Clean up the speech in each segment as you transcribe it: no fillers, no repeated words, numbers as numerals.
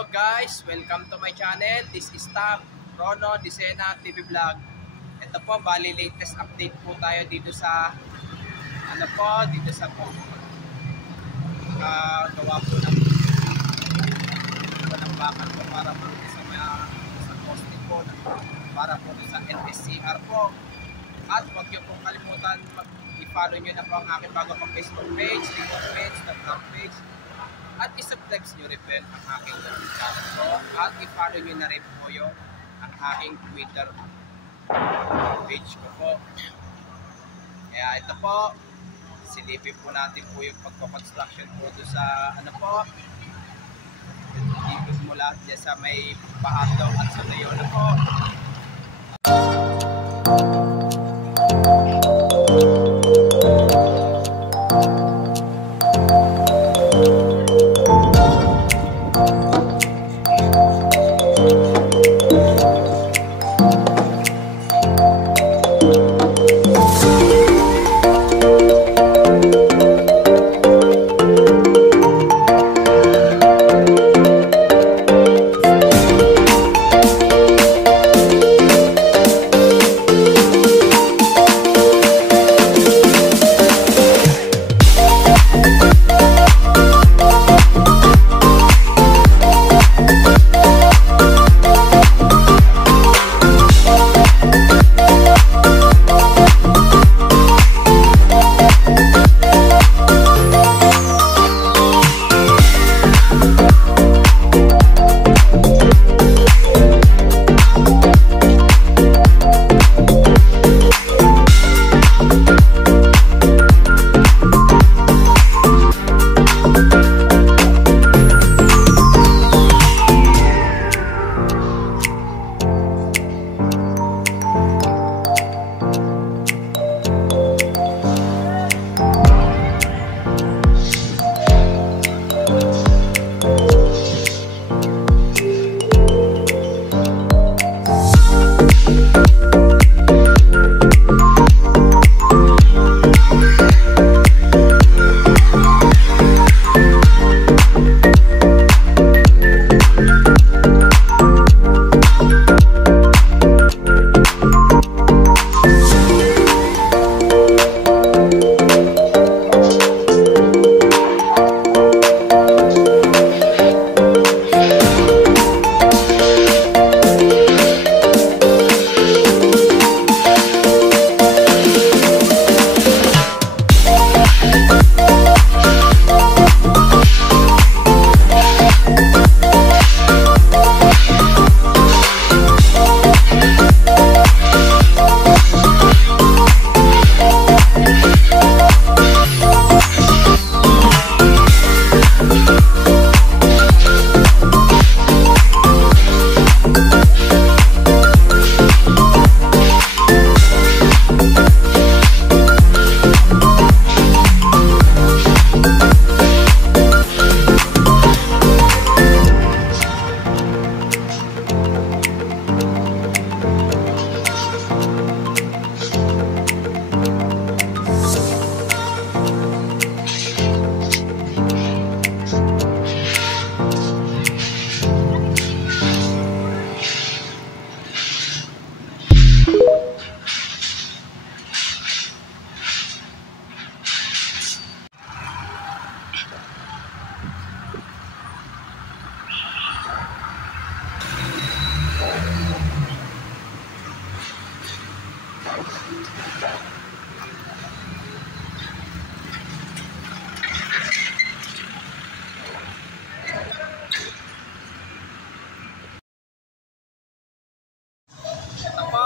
Hello guys, welcome to my channel. This is Tam Rono Disena TV Vlog. Ito po, bali latest update po tayo dito sa dito sa gawa po ng bakal po para po sa posting po para po sa NSCR po. At huwag niyo pong kalimutan i-follow niyo na po ang aking bago pang Facebook page, Lingon page, Instagram page. At i-subscribe nyo rin po ang aking channel po. At i-follow nyo na rin po yung ang aking Twitter page ko po. Kaya ito po, silipin po natin po yung pagko-construction po doon sa ikot mula dyan sa may Bahatong at sa Nayola po.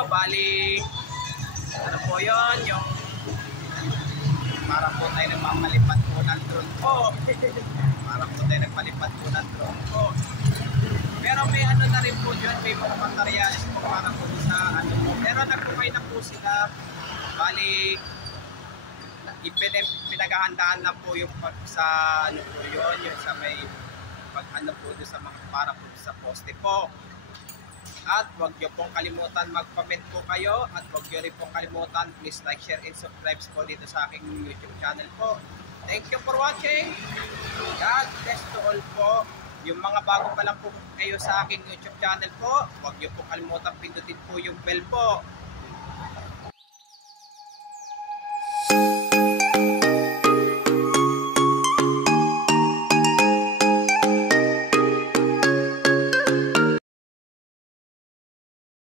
Bali, ano po yun, yung para po tayo nagpapalipad po ng drone po. Para po tayo nagpalipad po ng drone po. Pero may ano na rin po dyan, may mga materials po para po sa ano po. Pero nagpukay na po sila. Bali, pinaghahandaan na po yung pag sa ano po yun, yung sa may pag ano po doon sa mga para po sa poste po. At huwag niyo pong kalimutan mag-comment po kayo at huwag niyo rin pong kalimutan please like, share, and subscribe po dito sa aking YouTube channel po. Thank you for watching. God bless to all po. Yung mga bago pa lang po kayo sa aking YouTube channel po, huwag niyo po kalimutan pindutin po yung bell po